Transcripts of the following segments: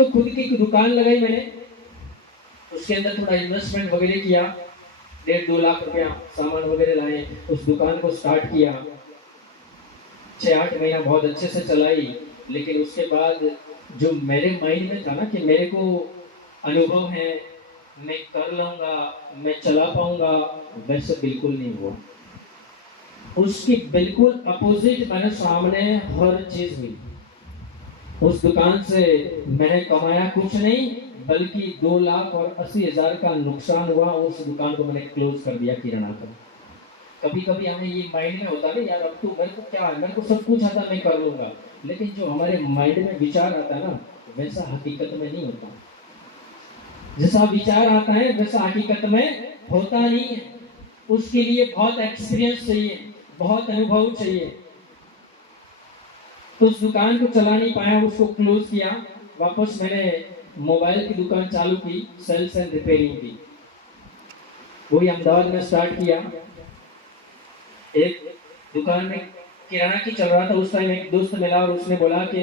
तो खुद की एक दुकान लगाई मैंने, उसके अंदर थोड़ा इन्वेस्टमेंट वगैरह किया, 1.5-2 लाख रुपया सामान वगैरह लाए, उस दुकान को स्टार्ट किया। 6-8 महीना बहुत अच्छे से चलाई। लेकिन उसके बाद जो मेरे माइंड में था ना कि मेरे को अनुभव है, मैं कर लूँगा, मैं चला पाऊँगा, वैसे बिल्कुल नहीं हुआ। उसकी बिल्कुल अपोजिट मेरे सामने हर चीज़ हुई। उस दुकान से मैंने कमाया कुछ नहीं, बल्कि 2,80,000 का नुकसान हुआ। उस दुकान को मैंने क्लोज कर दिया, किराना का। कभी कभी हमें ये माइंड में होता है यार, अब तो मेरे को क्या है, मेरे को सब कुछ आता, मैं कर लूँगा। लेकिन जो हमारे माइंड में विचार आता है ना, वैसा हकीकत में नहीं होता। जैसा विचार आता है वैसा हकीकत में होता नहीं है। उसके लिए बहुत एक्सपीरियंस चाहिए, बहुत अनुभव चाहिए। तो उस दुकान को चला नहीं पाया, उसको क्लोज किया। वापस मैंने मोबाइल की दुकान चालू की, सेल्स एंड रिपेयरिंग की। वही अहमदाबाद में स्टार्ट किया। एक दुकान में किराना की चल रहा था, उस टाइम एक दोस्त मिला और उसने बोला कि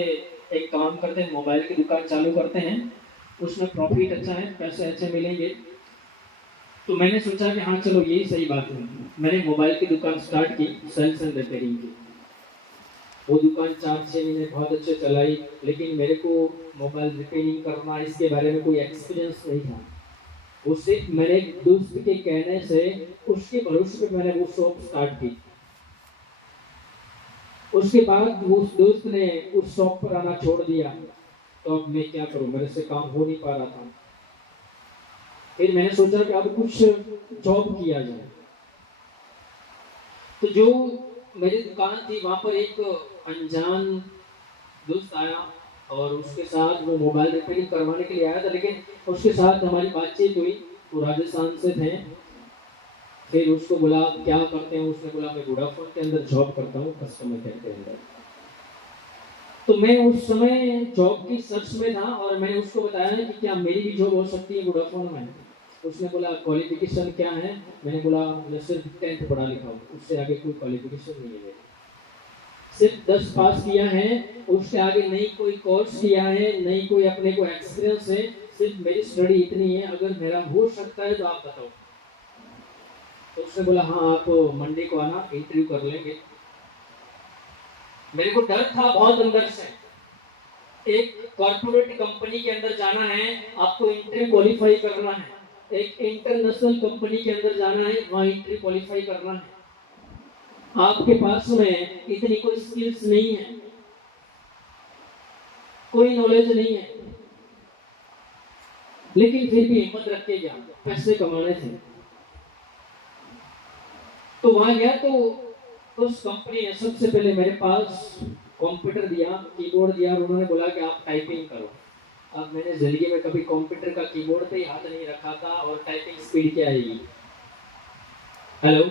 एक काम करते हैं, मोबाइल की दुकान चालू करते हैं, उसमें प्रॉफिट अच्छा है, पैसे अच्छे मिलेंगे। तो मैंने सोचा कि हाँ चलो यही सही बात है। मैंने मोबाइल की दुकान स्टार्ट की, सेल्स एंड रिपेयरिंग की। वो दुकान 4-6 महीने बहुत अच्छे चलाई, लेकिन मेरे को मोबाइल रिपेयरिंग करना, इसके बारे में कोई एक्सपीरियंस नहीं था। उससे मैंने एक दोस्त के कहने से, उसके भरोसे पे मैंने वो शॉप स्टार्ट की। उसके बाद उस दोस्त ने उस शॉप पर आना छोड़ दिया। तो अब मैं क्या करूं, मेरे से काम हो नहीं पा रहा था। फिर मैंने सोचा कि अब कुछ जॉब किया जाए। तो जो मेरी दुकान थी वहां पर एक अनजान दोस्त आया और उसके साथ वो मोबाइल रिपेयरिंग करवाने के लिए आया था। लेकिन उसके साथ हमारी बातचीत हुई, वो राजस्थान से थे। फिर उसको बोला क्या करते हैं, उसने बोला मैं वोडाफोन के अंदर जॉब करता हूँ, कस्टमर केयर के अंदर। तो मैं उस समय जॉब की सर्च में था और मैंने उसको बताया कि क्या मेरी भी जॉब हो सकती है वोडाफोन में। उसने बोला क्वालिफिकेशन क्या है। मैंने बोला मैं सिर्फ 10th पढ़ा लिखा हूँ, उससे आगे कोई क्वालिफिकेशन नहीं है मेरी, सिर्फ 10 पास किया है, उससे आगे नहीं कोई कोर्स किया है, नहीं कोई अपने को एक्सपीरियंस है, सिर्फ मेरी स्टडी इतनी है, अगर मेरा हो सकता है तो आप बताओ। तो उसने बोला हाँ आप मंडे को आना, इंटरव्यू कर लेंगे। मेरे को डर था बहुत अंदर से। एक कॉर्पोरेट कंपनी के अंदर जाना है, आपको इंटरव्यू क्वालिफाई करना है। एक इंटरनेशनल कंपनी के अंदर जाना है, वहाँ इंटरव्यू क्वालिफाई करना है। आपके पास में इतनी कोई स्किल्स नहीं है, कोई नॉलेज नहीं है, लेकिन फिर भी हिम्मत रख के गया, पैसे कमाने थे। तो वहां गया तो उस कंपनी ने सबसे पहले मेरे पास कंप्यूटर दिया, कीबोर्ड दिया और उन्होंने बोला कि आप टाइपिंग करो। अब मैंने जिंदगी में कभी कंप्यूटर का कीबोर्ड पे हाथ नहीं रखा था और टाइपिंग स्पीड क्या आएगी। हेलो,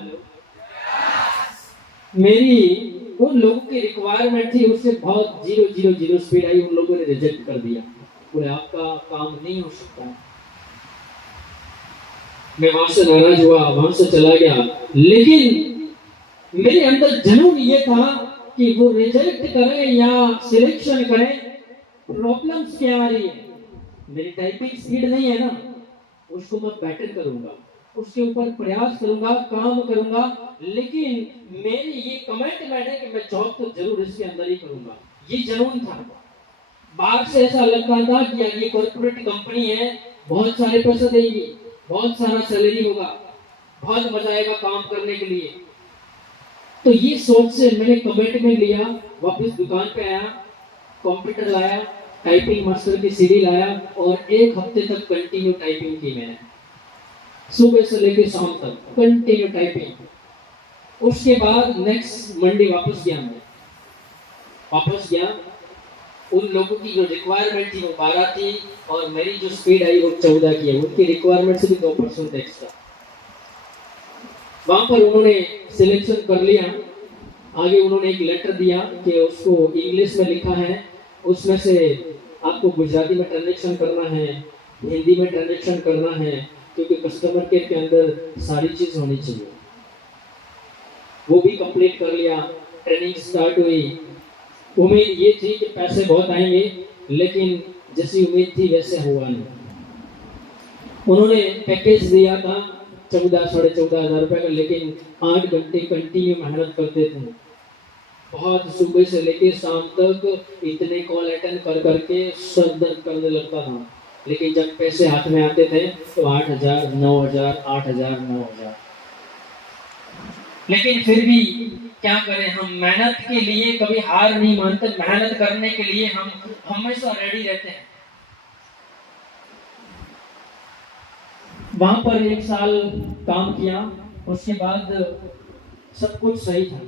मेरी उन लोगों की रिक्वायरमेंट थी, उससे बहुत 0.000 स्पीड आई। उन लोगों ने रिजेक्ट कर दिया, बोले आपका काम नहीं हो सकता। मैं वहां से नाराज हुआ, वहां से चला गया। लेकिन मेरे अंदर जुनून ये था कि वो रिजेक्ट करें या सिलेक्शन करें, प्रॉब्लम्स क्या आ रही है, मेरी टाइपिंग स्पीड नहीं है ना, उसको मैं बेटर करूंगा, उसके ऊपर प्रयास करूंगा, काम करूंगा। लेकिन मेरी ये कमिटमेंट है कि मैं जॉब तो जरूर इसके अंदर ही करूंगा। ये जुनून था। बाहर से ऐसा लगता था कि यार ये कॉर्पोरेट कंपनी है, बहुत सारे पैसे देगी, बहुत सारा सैलरी होगा, बहुत मजा आएगा काम करने के लिए। तो ये सोच से मैंने कमिटमेंट लिया, वापस दुकान पे आया, कंप्यूटर लाया, टाइपिंग मास्टर की सीडी लाया और 1 हफ्ते तक कंटिन्यू टाइपिंग की मैंने, सुबह से लेकर शाम तक कंटिन्यू टाइपिंग। उसके बाद नेक्स्ट मंडे वापस गया, मैं वापस गया। उन लोगों की जो रिक्वायरमेंट थी वो 12 थी और मेरी जो स्पीड आई वो 14 की है। उनकी रिक्वायरमेंट से भी 2% एक्स्ट्रा। वहां पर उन्होंने सिलेक्शन कर लिया। आगे उन्होंने एक लेटर दिया कि उसको इंग्लिश में लिखा है, उसमें से आपको गुजराती में ट्रांजेक्शन करना है, हिंदी में ट्रांजेक्शन करना है, क्योंकि कस्टमर केयर के अंदर सारी चीज होनी चाहिए। वो भी कंप्लीट कर लिया। ट्रेनिंग स्टार्ट हुई। उम्मीद ये थी कि पैसे बहुत आएंगे, लेकिन जैसी उम्मीद थी वैसे हुआ नहीं। उन्होंने पैकेज दिया था 14-14,500 का, लेकिन 8 घंटे कंटिन्यू मेहनत करते थे। बहुत सुबह से लेके शाम तक इतने कॉल अटेंड कर करके सर दर्द करने लगता था। लेकिन जब पैसे हाथ में आते थे तो 8,000, 9,000, 8,000, 9,000। लेकिन फिर भी क्या करें, हम मेहनत के लिए कभी हार नहीं मानते, मेहनत करने के लिए हम हमेशा रेडी रहते हैं। वहां पर 1 साल काम किया, उसके बाद सब कुछ सही था।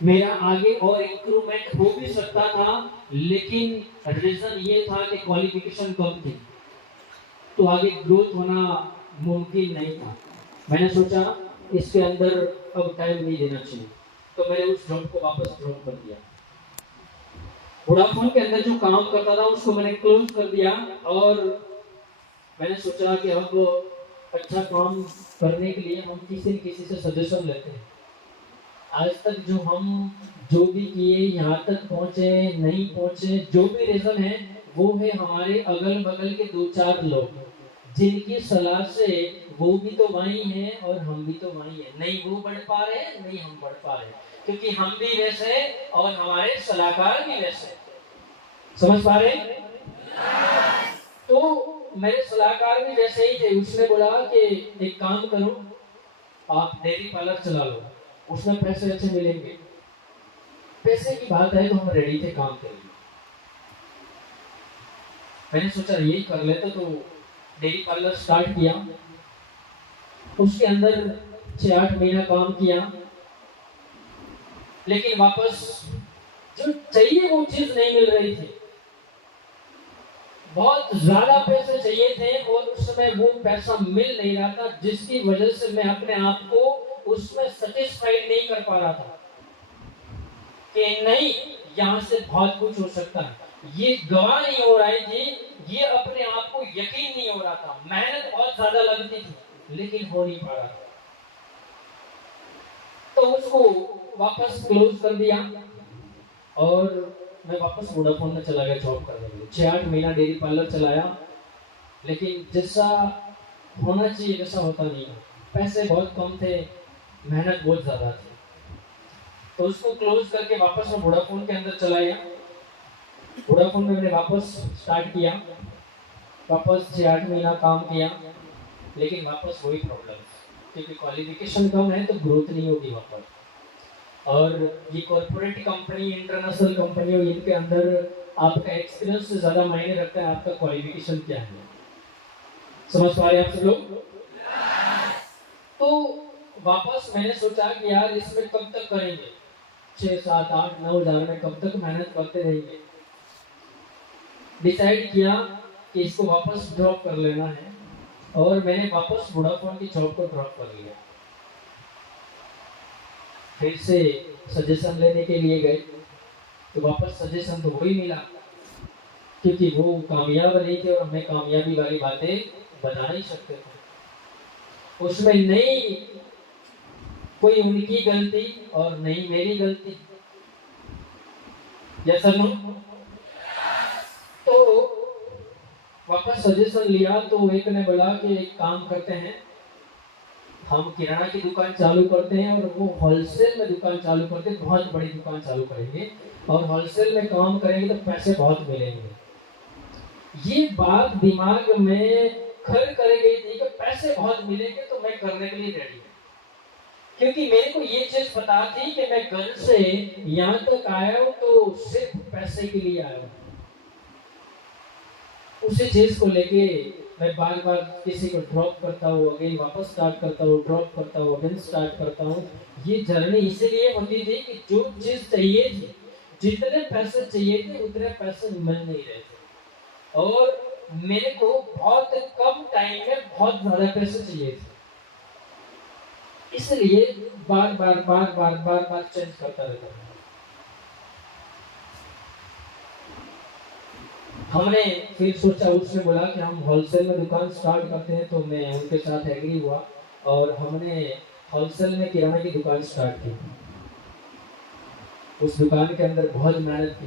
मेरा आगे और इंप्रूवमेंट हो भी सकता था, लेकिन रीजन ये था कि क्वालिफिकेशन कम थी, तो आगे ग्रोथ होना मुमकिन नहीं था। मैंने सोचा इसके अंदर अब टाइम नहीं देना चाहिए, तो मैंने उस जॉब को वापस ड्रॉप कर दिया। वोडाफोन के अंदर जो काम करता था उसको मैंने क्लोज कर दिया, और मैंने सोचा कि अब अच्छा काम करने के लिए हम किसी न किसी से सजेशन लेते हैं। आज तक जो भी किए, यहाँ तक पहुंचे नहीं पहुंचे, जो भी रीजन है वो है हमारे अगल बगल के 2-4 लोग, जिनकी सलाह से वो भी तो वही है और हम भी तो वही है। नहीं वो बढ़ पा रहे हैं, नहीं हम बढ़ पा रहे हैं, क्योंकि हम भी वैसे और हमारे सलाहकार भी वैसे। समझ पा रहे हैं? तो मेरे सलाहकार भी वैसे ही थे। उसने बोला कि एक काम करो, आप डेयरी पार्लर चला लो, उसमें पैसे अच्छे मिलेंगे। पैसे की बात है तो हम रेडी थे काम के लिए। मैंने सोचा यही कर लेते, तो डेयरी पार्लर स्टार्ट किया। उसके अंदर 6-8 महीना काम किया, लेकिन वापस जो चाहिए वो चीज नहीं मिल रही थी। बहुत ज्यादा पैसे चाहिए थे और उस समय वो पैसा मिल नहीं रहा था, जिसकी वजह से मैं अपने आप को उसमें सेटिस्फाइड नहीं कर पा रहा था कि नहीं, यहाँ से बहुत कुछ हो सकता है। ये गवाह नहीं हो रही थी, ये अपने आप को यकीन नहीं हो रहा था। मेहनत बहुत ज्यादा लगती थी, लेकिन हो नहीं पा रहा था। तो उसको वापस क्लोज कर दिया और मैं वापस वोडाफोन में चला गया जॉब करने के लिए। 6-8 महीना डेयरी पार्लर चलाया, लेकिन जैसा होना चाहिए वैसा होता नहीं। पैसे बहुत कम थे, मेहनत बहुत ज़्यादा थी। तो उसको क्लोज करके वापस मैं वोडाफोन के अंदर चला गया। वोडाफोन में मैंने वापस स्टार्ट किया, वापस 6-8 महीना काम किया, लेकिन वापस वही प्रॉब्लम, क्योंकि क्वालिफिकेशन कम है तो ग्रोथ नहीं होगी वापस। और ये कॉर्पोरेट कंपनी, इंटरनेशनल कंपनी, और इनके अंदर आपका एक्सपीरियंस से ज़्यादा मायने रखता है आपका क्वालिफिकेशन क्या है। समझ पा रहे हैं आप सब लोग? तो वापस मैंने सोचा कि यार इसमें कब तक करेंगे, 6-7-8-9 हज़ार में कब तक मेहनत करते रहेंगे। डिसाइड किया कि इसको वापस ड्रॉप कर लेना है, और मैंने वापस वोडाफोन की जॉब को ड्रॉप कर लिया। फिर से सजेशन लेने के लिए गए, तो वापस सजेशन तो वही मिला, क्योंकि वो कामयाब नहीं थे और हमें कामयाबी वाली बातें बता नहीं सकते थे। उसमें नहीं कोई उनकी गलती और नहीं मेरी गलती, जैसा लो। तो वापस सजेशन लिया, तो एक ने बोला कि एक काम करते हैं, हम किराना की दुकान चालू करते हैं और वो होलसेल में दुकान चालू करते हैं, बहुत बड़ी दुकान चालू करेंगे और होलसेल में काम करेंगे तो पैसे बहुत मिलेंगे। ये बात दिमाग में घर कर गई थी कि पैसे बहुत मिलेंगे तो मैं करने के लिए रेडी हूँ, क्योंकि मेरे को ये चीज पता थी कि मैं घर से यहाँ तक आया हूँ तो सिर्फ पैसे के लिए आया हूँ। उसी चीज को लेके मैं बार बार किसी को ड्रॉप करता हूँ, अगेन वापस स्टार्ट करता हूँ, ड्रॉप करता हूँ, अगेन स्टार्ट करता हूँ। ये जर्नी इसीलिए होती थी कि जो चीज चाहिए थी, जितने पैसे चाहिए थे उतने पैसे मिल नहीं रहे थे, और मेरे को बहुत कम टाइम में बहुत ज्यादा पैसे चाहिए थे। इसलिए बार बार चेंज करता रहता था। हमने फिर सोचा, उसने बोला कि हम होलसेल में दुकान स्टार्ट करते हैं, तो मैं उनके साथ एग्री हुआ और हमने होलसेल में किराना की दुकान स्टार्ट की। उस दुकान के अंदर बहुत मेहनत की,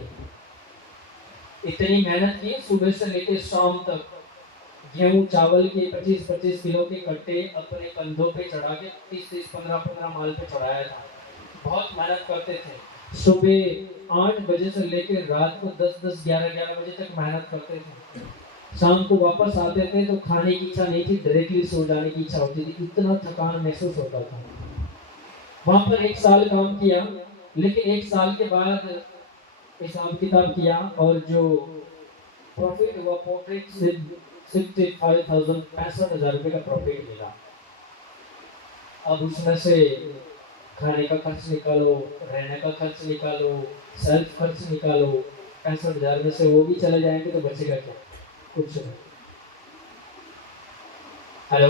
इतनी मेहनत की, सुबह से लेकर शाम तक गेहूं चावल के 25-25 किलो के कट्टे अपने कंधों पे चढ़ा के 30-30 15-15 माल पे चढ़ाया था। बहुत मेहनत करते थे। सुबह 8 बजे से लेकर रात को 10-10 11-11 बजे तक मेहनत करते थे। शाम को वापस आते थे तो खाने की इच्छा नहीं थी, डायरेक्टली सो जाने की इच्छा होती थी, इतना थकान महसूस होता था। वहां पर 1 साल काम किया, लेकिन 1 साल के बाद हिसाब किताब किया और जो प्रॉफिट हुआ, प्रॉफिट 65,000 65,000 रुपये का प्रॉफिट मिला। अब उसमें से खाने का खर्च निकालो, रहने का खर्च निकालो, सेल्फ खर्च निकालो, 65,000 में से वो भी चले जाएंगे तो बचेगा क्या? कुछ नहीं। हेलो।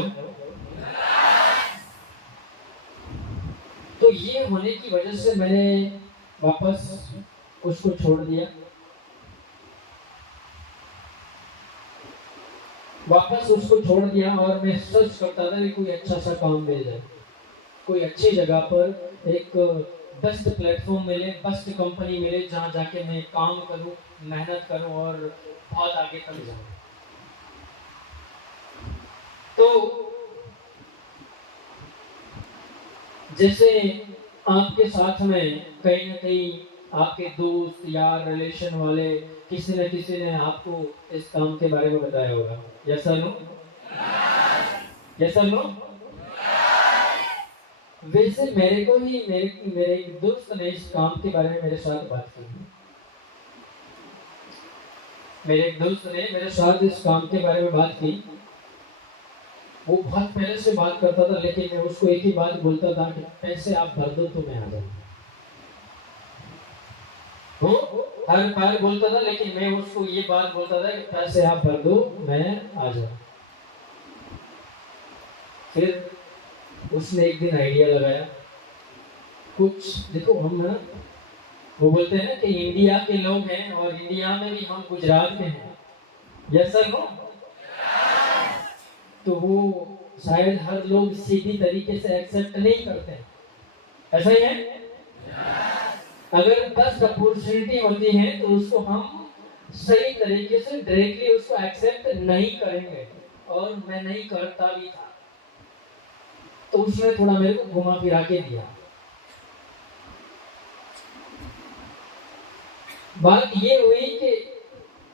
तो ये होने की वजह से मैंने वापस उसको छोड़ दिया, और मैं सर्च करता था कि कोई अच्छा सा काम मिल जाए, कोई अच्छी जगह पर एक बेस्ट प्लेटफॉर्म मिले, बेस्ट कंपनी मिले, जहाँ जाके मैं काम करूँ, मेहनत करूँ और बहुत आगे तक जाऊँ। तो जैसे आपके साथ में कहीं ना कहीं आपके दोस्त यार रिलेशन वाले किसी न किसी ने आपको इस काम के बारे में बताया होगा। Yes sir no? Yes sir no? वैसे मेरे को ही मेरे एक दोस्त ने इस काम के बारे में मेरे साथ बात की। मेरे एक दोस्त ने मेरे साथ इस काम के बारे में बात की। वो बहुत पहले से बात करता था, लेकिन मैं उसको एक ही बात बोलता था कि पैसे आप भर दो तो मैं आ जाऊँ। वो हर बार बोलता था, लेकिन मैं उसको ये बात बोलता था कि पैसे आप भर दो मैं आ जाऊँ। फिर उसने एक दिन आइडिया लगाया, कुछ देखो हम ना, वो बोलते हैं कि इंडिया के लोग हैं और इंडिया में भी हम गुजरात के हैं। Yes sir no? तो वो शायद हर लोग सीधी तरीके से एक्सेप्ट नहीं करते, ऐसा ही है। अगर 10 अपॉर्चुनिटी होती है तो उसको हम सही तरीके से डायरेक्टली उसको एक्सेप्ट नहीं करेंगे, और मैं नहीं करता भी था। तो उसने थोड़ा मेरे को घुमा फिरा के दिया। बात ये हुई कि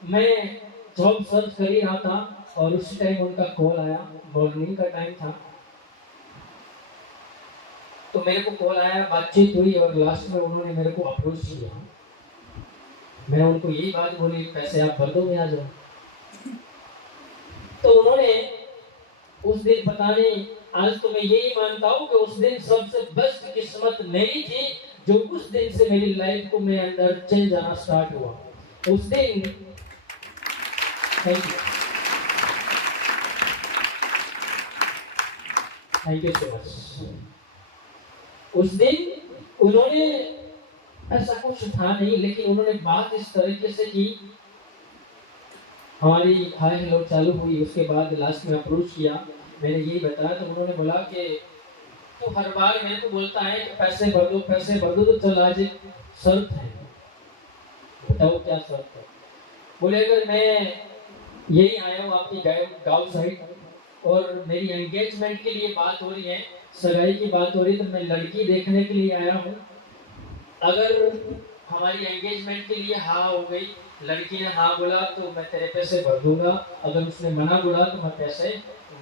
मैं जॉब सर्च कर ही रहा था और उसी टाइम उनका कॉल आया, मॉर्निंग का टाइम था। तो मेरे को कॉल आया, बातचीत हुई और लास्ट में उन्होंने मेरे को अप्रोच किया। मैं उनको यही बात बोली, पैसे आप भर दो मैं आ जाऊँ। तो उन्होंने उस दिन, पता नहीं, आज तो मैं यही मानता हूँ कि उस दिन सबसे बेस्ट किस्मत मेरी थी, जो उस दिन से मेरी लाइफ को मेरे अंदर चेंज आना स्टार्ट हुआ। उस दिन थैंक यू सो मच। उस दिन उन्होंने, ऐसा कुछ था नहीं, लेकिन उन्होंने बात इस तरीके से की, हमारी हाय हेलो चालू हुई। उसके बाद लास्ट में अप्रोच किया, मैंने यही बताया तो उन्होंने बोला कि तो हर बार मेरे को बोलता है कि पैसे भर दो पैसे भर दो, तो चल आज एक शर्त है, बताओ क्या शर्त है। बोले अगर मैं यही आया हूँ आपकी गाँव साइड और मेरी एंगेजमेंट के लिए बात हो रही है, सगाई की बात हो रही है, तो मैं लड़की देखने के लिए आया हूँ। अगर हमारी एंगेजमेंट के लिए हाँ हो गई, लड़की ने हाँ बोला तो मैं तेरे पैसे भर दूंगा, अगर उसने मना बोला तो मैं पैसे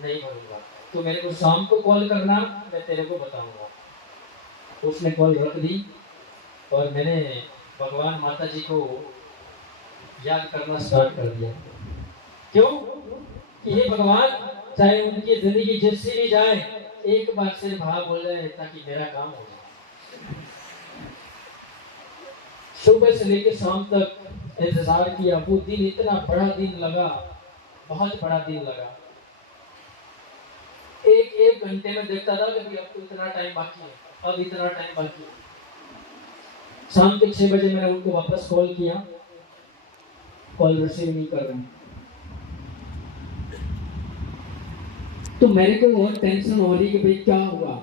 नहीं भरूंगा। तो मेरे को शाम को कॉल करना, मैं तेरे को बताऊंगा। उसने कॉल रख दी और मैंने भगवान माता जी को याद करना स्टार्ट कर दिया। क्यों कि हे भगवान, चाहे उनकी जिंदगी जैसी भी जाए, एक बार सिर्फ हाँ बोल रहे ताकि मेरा काम हो जाए। सुबह से लेकर शाम तक इंतजार किया। वो दिन इतना बड़ा दिन लगा, बहुत बड़ा दिन लगा। एक घंटे में देखता था कि अब तो इतना टाइम बाकी है, अब इतना टाइम बाकी है। शाम के 6 बजे मैंने उनको वापस कॉल किया, कॉल रिसीव नहीं कर रहे। तो मेरे को और टेंशन हो रही कि भाई क्या हुआ,